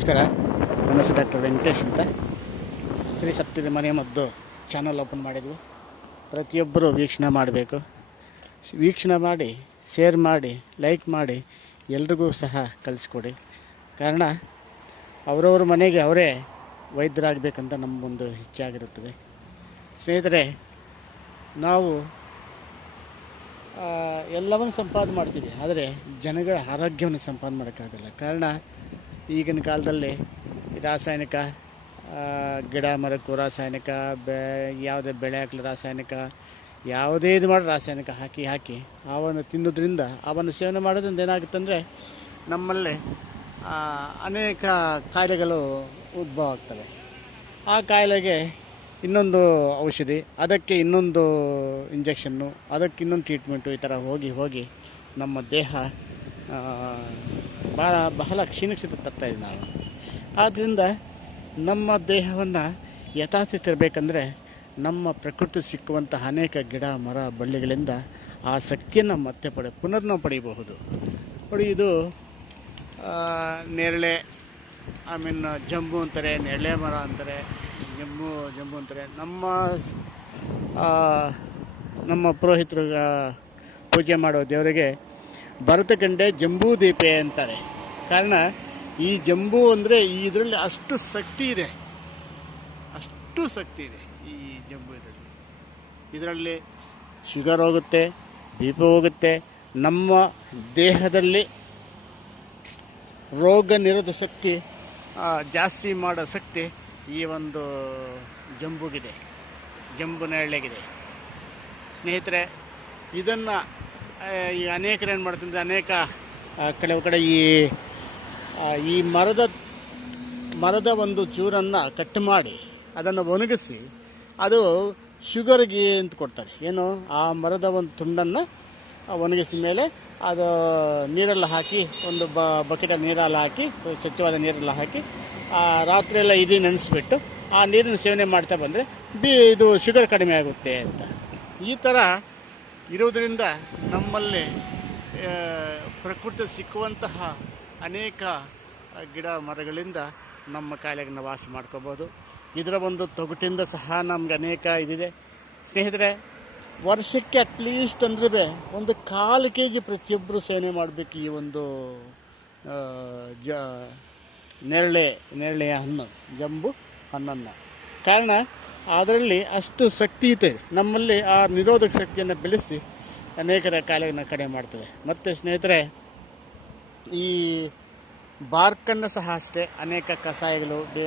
ನಮಸ್ಕಾರ. ನನ್ನ ಹೆಸರು ಡಾಕ್ಟರ್ ವೆಂಕಟೇಶ್ ಅಂತ. ಶ್ರೀ ಸಪ್ತರಿ ಮನೆ ಮದ್ದು ಚಾನಲ್ ಓಪನ್ ಮಾಡಿದ್ವಿ. ಪ್ರತಿಯೊಬ್ಬರು ವೀಕ್ಷಣೆ ಮಾಡಬೇಕು. ವೀಕ್ಷಣೆ ಮಾಡಿ, ಶೇರ್ ಮಾಡಿ, ಲೈಕ್ ಮಾಡಿ, ಎಲ್ರಿಗೂ ಸಹ ಕಳಿಸ್ಕೊಡಿ. ಕಾರಣ ಅವರವ್ರ ಮನೆಗೆ ಅವರೇ ವೈದ್ಯರಾಗಬೇಕಂತ ನಮಗೊಂದು ಹೆಚ್ಚಾಗಿರುತ್ತದೆ. ಸ್ನೇಹಿತರೆ, ನಾವು ಎಲ್ಲವನ್ನು ಸಂಪಾದನೆ ಮಾಡ್ತೀವಿ, ಆದರೆ ಜನಗಳ ಆರೋಗ್ಯವನ್ನು ಸಂಪಾದನೆ ಮಾಡೋಕ್ಕಾಗಲ್ಲ. ಕಾರಣ ಈಗಿನ ಕಾಲದಲ್ಲಿ ರಾಸಾಯನಿಕ, ಗಿಡ ಮರಕ್ಕೂ ರಾಸಾಯನಿಕ, ಯಾವುದೇ ಬೆಳೆ ಹಾಕಲು ರಾಸಾಯನಿಕ, ಯಾವುದೇ ಇದು ಮಾಡಿ ರಾಸಾಯನಿಕ ಹಾಕಿ ಅವನ್ನು ತಿನ್ನೋದ್ರಿಂದ, ಅವನ್ನು ಸೇವನೆ ಮಾಡೋದ್ರಿಂದ ಏನಾಗುತ್ತಂದರೆ ನಮ್ಮಲ್ಲಿ ಅನೇಕ ಕಾಯಿಲೆಗಳು ಉದ್ಭವ ಆಗ್ತವೆ. ಆ ಕಾಯಿಲೆಗೆ ಇನ್ನೊಂದು ಔಷಧಿ, ಅದಕ್ಕೆ ಇನ್ನೊಂದು ಇಂಜೆಕ್ಷನ್ನು, ಅದಕ್ಕೆ ಇನ್ನೊಂದು ಟ್ರೀಟ್ಮೆಂಟು, ಈ ಥರ ಹೋಗಿ ನಮ್ಮ ದೇಹ ಬಹಳ ಕ್ಷೀಣಿಸಿದ ತರ್ತಾಯಿದ್ದೀವಿ ನಾವು. ಆದ್ದರಿಂದ ನಮ್ಮ ದೇಹವನ್ನು ಯಥಾಸ್ಥಿತಿ ಇರಬೇಕಂದ್ರೆ ನಮ್ಮ ಪ್ರಕೃತಿ ಸಿಕ್ಕುವಂಥ ಅನೇಕ ಗಿಡ ಮರ ಬಳ್ಳಿಗಳಿಂದ ಆ ಶಕ್ತಿಯನ್ನು ಮತ್ತೆ ಪುನರ್ ನಾವು ಪಡೆಯಬಹುದು. ನೋಡಿ, ಇದು ನೇರಳೆ, ಜಂಬು ಅಂತಾರೆ, ನೇರಳೆ ಮರ ಅಂತಾರೆ, ಜಂಬು ಅಂತಾರೆ. ನಮ್ಮ ಪುರೋಹಿತರು ಪೂಜೆ ಮಾಡೋ ದೇವರಿಗೆ ಭರತಖಂಡೆ ಜಂಬೂ ದೀಪೆ ಅಂತಾರೆ. ಕಾರಣ ಈ ಜಂಬೂ ಅಂದರೆ ಇದರಲ್ಲಿ ಅಷ್ಟು ಶಕ್ತಿ ಇದೆ ಈ ಜಂಬೂ. ಇದರಲ್ಲಿ ಶುಗರ್ ಹೋಗುತ್ತೆ, ಬಿ ಪಿ ಹೋಗುತ್ತೆ. ನಮ್ಮ ದೇಹದಲ್ಲಿ ರೋಗ ನಿರೋಧಕ ಶಕ್ತಿ ಜಾಸ್ತಿ ಮಾಡೋ ಶಕ್ತಿ ಈ ಒಂದು ಜಂಬುಗಿದೆ, ಜಂಬು ನೇರಳೆಗಿದೆ. ಸ್ನೇಹಿತರೆ, ಇದನ್ನು ಈ ಅನೇಕರು ಏನು ಮಾಡ್ತಿದ್ದಾರೆ, ಅನೇಕ ಕೆಲವು ಕಡೆ ಈ ಮರದ ಒಂದು ಚೂರನ್ನು ಕಟ್ ಮಾಡಿ ಅದನ್ನು ಒಣಗಿಸಿ ಅದು ಶುಗರ್ಗೆ ಅಂತ ಕೊಡ್ತಾರೆ. ಏನು, ಆ ಮರದ ಒಂದು ತುಂಡನ್ನು ಒಣಗಿಸಿದ ಮೇಲೆ ಅದು ನೀರೆಲ್ಲ ಹಾಕಿ, ಒಂದು ಬಕೆಟಲ್ಲಿ ನೀರೆಲ್ಲ ಹಾಕಿ, ಸ್ವಚ್ಛವಾದ ನೀರೆಲ್ಲ ಹಾಕಿ ರಾತ್ರಿಯೆಲ್ಲ ಇಡೀ ನೆನೆಸ್ಬಿಟ್ಟು ಆ ನೀರನ್ನು ಸೇವನೆ ಮಾಡ್ತಾ ಬಂದರೆ ಇದು ಶುಗರ್ ಕಡಿಮೆ ಆಗುತ್ತೆ ಅಂತ. ಈ ಥರ ಇರೋದರಿಂದ ನಮ್ಮಲ್ಲಿ ಪ್ರಕೃತಿ ಸಿಕ್ಕುವಂತಹ ಅನೇಕ ಗಿಡ ಮರಗಳಿಂದ ನಮ್ಮ ಕಾಯಿಲೆಗಳನ್ನ ವಾಸಿ ಮಾಡ್ಕೋಬೋದು. ಇದರ ಒಂದು ತೊಗಟಿಂದ ಸಹ ನಮ್ಗೆ ಅನೇಕ ಇದಿದೆ. ಸ್ನೇಹಿತರೆ, ವರ್ಷಕ್ಕೆ ಅಟ್ಲೀಸ್ಟ್ ಅಂದ್ರೆ ಒಂದು 1/4 kg ಪ್ರತಿಯೊಬ್ಬರು ಸೇವನೆ ಮಾಡಬೇಕು ಈ ಒಂದು ನೇರಳೆಯ ಹಣ್ಣು, ಜಂಬು ಹಣ್ಣನ್ನು. ಕಾರಣ ಅದರಲ್ಲಿ ಅಷ್ಟು ಶಕ್ತಿ ಇದೆ. ನಮ್ಮಲ್ಲಿ ಆ ನಿರೋಧಕ ಶಕ್ತಿಯನ್ನು ಬೆಳೆಸಿ ಅನೇಕರ ಕಾಯಿಲೆಯನ್ನು ಕಡಿಮೆ ಮಾಡ್ತದೆ. ಮತ್ತು ಸ್ನೇಹಿತರೆ, ಈ ಬಾರ್ಕನ್ನು ಸಹ ಅಷ್ಟೇ ಅನೇಕ ಕಷಾಯಗಳು